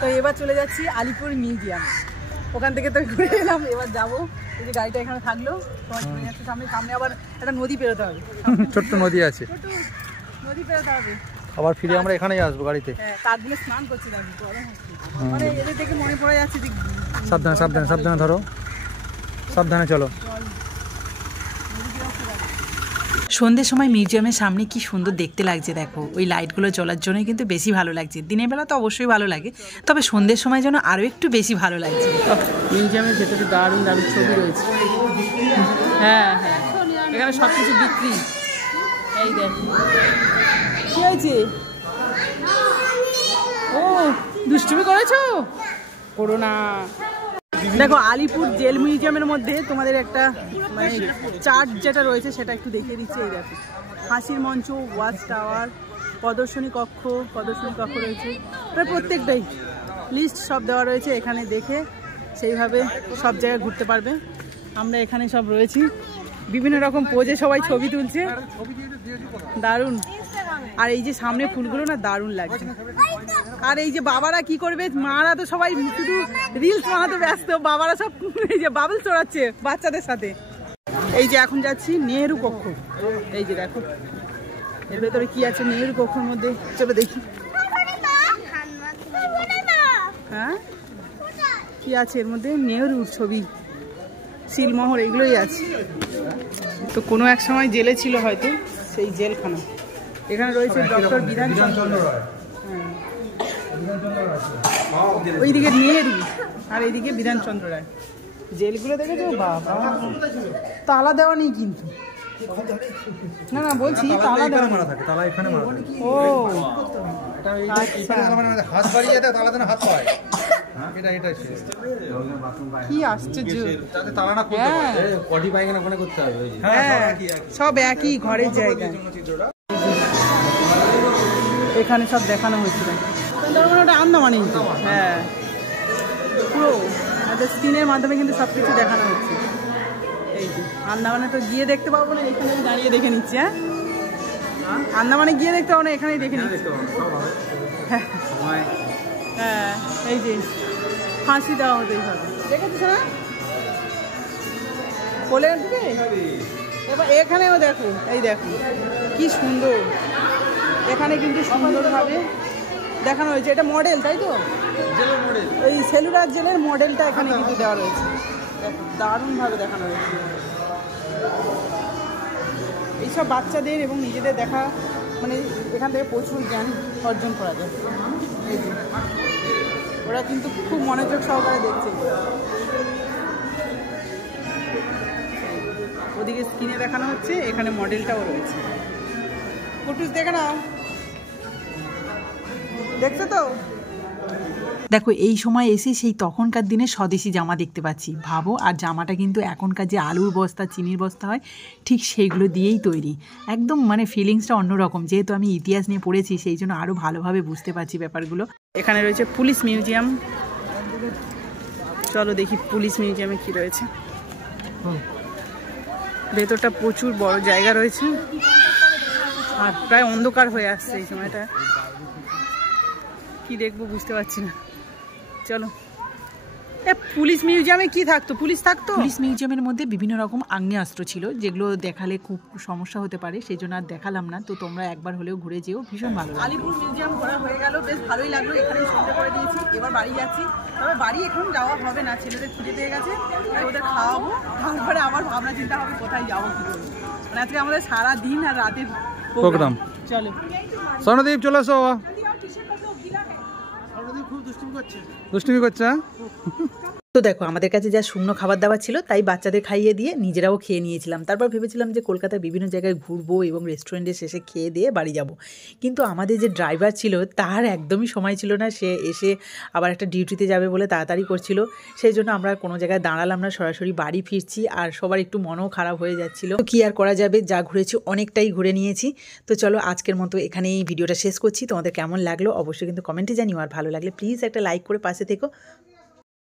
তো এবার চলে যাচ্ছি আলিপুর মিউজিয়াম, ওখান থেকে তো ঘুরে এলাম, এবার যাবো। এই যে গাড়িটা এখানে থাকলো, সামনে সামনে আবার একটা নদী পেরোতে হবে, ছোট্ট নদী আছে, নদী পেরোতে হবে। আবার ফিরে আমরা এখানেই আসবো গাড়িতে। হ্যাঁ, কাকগুলো স্নান করছিলাম, গরম হচ্ছে, মানে এদের দেখে মনে পড়ে যাচ্ছে। সাবধানে সাবধানে সাবধানে ধরো, সাবধানে চলো। সন্ধ্যের সময় মিউজিয়ামের সামনে কি সুন্দর দেখতে লাগছে দেখো, ওই লাইটগুলো জ্বলার জন্যই কিন্তু বেশি ভালো লাগছে। দিনের বেলা তো অবশ্যই ভালো লাগে, তবে সন্ধ্যের সময় যেন আরও একটু বেশি ভালো লাগছে। মিউজিয়ামের ভেতরে দারুণ দারুণ ছবি রয়েছে। হ্যাঁ হ্যাঁ, এখানে সব কিছু বিক্রি। এই দেখ কি হয়েছে, ও দুষ্টুমি করেছো, করো না। দেখো আলিপুর জেল মিউজিয়ামের মধ্যে তোমাদের একটা মানে চার্ট যেটা রয়েছে সেটা একটু দেখিয়ে দিচ্ছে। এই দেখো, হাসির মঞ্চ, ওয়াচ টাওয়ার, প্রদর্শনী কক্ষ রয়েছে, প্রায় প্রত্যেকটাই লিস্ট সব দেওয়া রয়েছে। এখানে দেখে সেইভাবে সব জায়গায় ঘুরতে পারবে। আমরা এখানে সব রয়েছি, বিভিন্ন রকম পোজে সবাই ছবি তুলছে, দারুণ। আর এই যে সামনে ফুলগুলো না দারুণ লাগছে। আর এই যে বাবারা কি করবে, মারা তো সবাই শুধু রিলস বানাতে ব্যস্ত, বাবারা সব এই যে বাবল চড়াচ্ছে বাচ্চাদের সাথে। এই যে এখন যাচ্ছি নেহেরু কক্ষ, এই যে দেখো এর ভেতরে কি আছে নেহেরু কক্ষের মধ্যে, চলো দেখি। হ্যাঁ কি আছে এর মধ্যে, নেহেরুর ছবি, সিলমোহর, এগুলোই আছে। তো কোনো এক সময় জেলে ছিল হয়তো, সেই জেলখানা। এখানে রয়েছে ডক্টর বিধানচন্দ্র রায়, ওইদিকে নেহেরু আর এইদিকে বিধানচন্দ্র রায়। জেলগুলো দেখেছো, বাবা তালা দেওয়া নেই কিন্তু, না না বলছি তালা দেওয়া মারা থাকে, তালা এখানে মারা থাকে। ও হাত বাড়িয়ে দেয়, তালা দেন হাত পায়, কি আশ্চর্য। হ্যাঁ সব একই ঘরের জায়গায়, এখানে সব দেখানো হয়েছিল। ওটা আন্দামানে, হ্যাঁ পুরো স্ক্রিনের মাধ্যমে কিন্তু সব কিছু দেখানো হচ্ছে। এই যে আন্দামানে তো গিয়ে দেখতে পাবো না, এখানে দাঁড়িয়ে দেখে নিচ্ছি। হ্যাঁ আন্দামানে গিয়ে দেখতে পাবো না, এখানেই দেখে নিচ্ছি। হ্যাঁ এই যে ফাঁসি দেওয়া হতো এইভাবে, দেখেছিস না কোলের দিকে। এবার এখানেও দেখো, এই দেখো কি সুন্দর, এখানে কিন্তু সুন্দরভাবে দেখানো হয়েছে। এটা মডেল, তাই তো, জেলের মডেল, এই সেলুলার জেলের মডেলটা এখানে কিন্তু দেওয়া রয়েছে, দারুণভাবে দেখানো হয়েছে। এইসব বাচ্চাদের এবং নিজেদের দেখা, মানে এখান থেকে প্রচুর জ্ঞান অর্জন করা যায়। এই যে ওরা কিন্তু খুব মনোযোগ সহকারে দেখছে। ওদিকে স্ক্রিনে দেখানো হচ্ছে, এখানে মডেলটাও রয়েছে। কুটুস দেখে নাও, দেখছো তো। দেখো এই সময় এসে সেই তখনকার দিনে স্বদেশি জামা দেখতে পাচ্ছি, ভাবো। আর জামাটা কিন্তু এখনকার যে আলুর বস্তা, চিনির বস্তা হয়, ঠিক সেইগুলো দিয়েই তৈরি। একদম মানে ফিলিংসটা অন্যরকম, যেহেতু আমি ইতিহাস নিয়ে পড়েছি সেই জন্য আরও ভালোভাবে বুঝতে পারছি ব্যাপারগুলো। এখানে রয়েছে পুলিশ মিউজিয়াম, চলো দেখি পুলিশ মিউজিয়ামে কি রয়েছে। ভেতরটা প্রচুর বড় জায়গা রয়েছে, আর প্রায় অন্ধকার হয়ে আসছে এই সময়টা, কি দেখবো বুঝতে পারছি না। চলো, পুলিশ মিউজিয়ামে কি থাকতো, পুলিশ থাকতো। পুলিশ মিউজিয়ামের মধ্যে বিভিন্ন রকম আগ্নেয়াস্ত্র ছিল, যেগুলো দেখালে খুব সমস্যা হতে পারে, সেই জন্য আর দেখালাম না। তো তোমরা একবার হলেও ঘুরে যেও, ভীষণ ভালো। আলিপুর মিউজিয়াম ঘোরা হয়ে গেল, বেশ ভালোই লাগলো। এখানে সন্ধ্যে করে দিয়েছি, এবার বাড়ি যাচ্ছি। তবে বাড়ি এখন যাওয়া হবে না, ছেলেদের খিদে পেয়ে গেছে, ওদের খাওয়াবো, তারপরে আবার ভাবনা চিন্তা হবে কোথায় যাবো কি করবো। মানে আজকে আমাদের সারা দিন আর রাতের প্রোগ্রাম। চলো স্বর্ণদীপ চলে আসো। দুষ্টুমি করছে। তো দেখো আমাদের কাছে যা শুকনো খাবার দাবার ছিল তাই বাচ্চাদের খাইয়ে দিয়ে নিজেরাও খেয়ে নিয়েছিলাম। তারপর ভেবেছিলাম যে কলকাতার বিভিন্ন জায়গায় ঘুরবো এবং রেস্টুরেন্টে শেষে খেয়ে দিয়ে বাড়ি যাব। কিন্তু আমাদের যে ড্রাইভার ছিল তার একদমই সময় ছিল না, সে এসে আবার একটা ডিউটিতে যাবে বলে তাড়াতাড়ি করছিল। সেই জন্য আমরা কোনো জায়গায় দাঁড়ালাম না, সরাসরি বাড়ি ফিরছি। আর সবার একটু মনও খারাপ হয়ে যাচ্ছিল। তো কী আর করা যাবে, যা ঘুরেছি অনেকটাই ঘুরে নিয়েছি। তো চলো আজকের মতো এখানেই ভিডিওটা শেষ করছি। তোমাদের কেমন লাগলো অবশ্যই কিন্তু কমেন্টে জানিও, আর ভালো লাগলে প্লিজ একটা লাইক করে পাশে থেকো।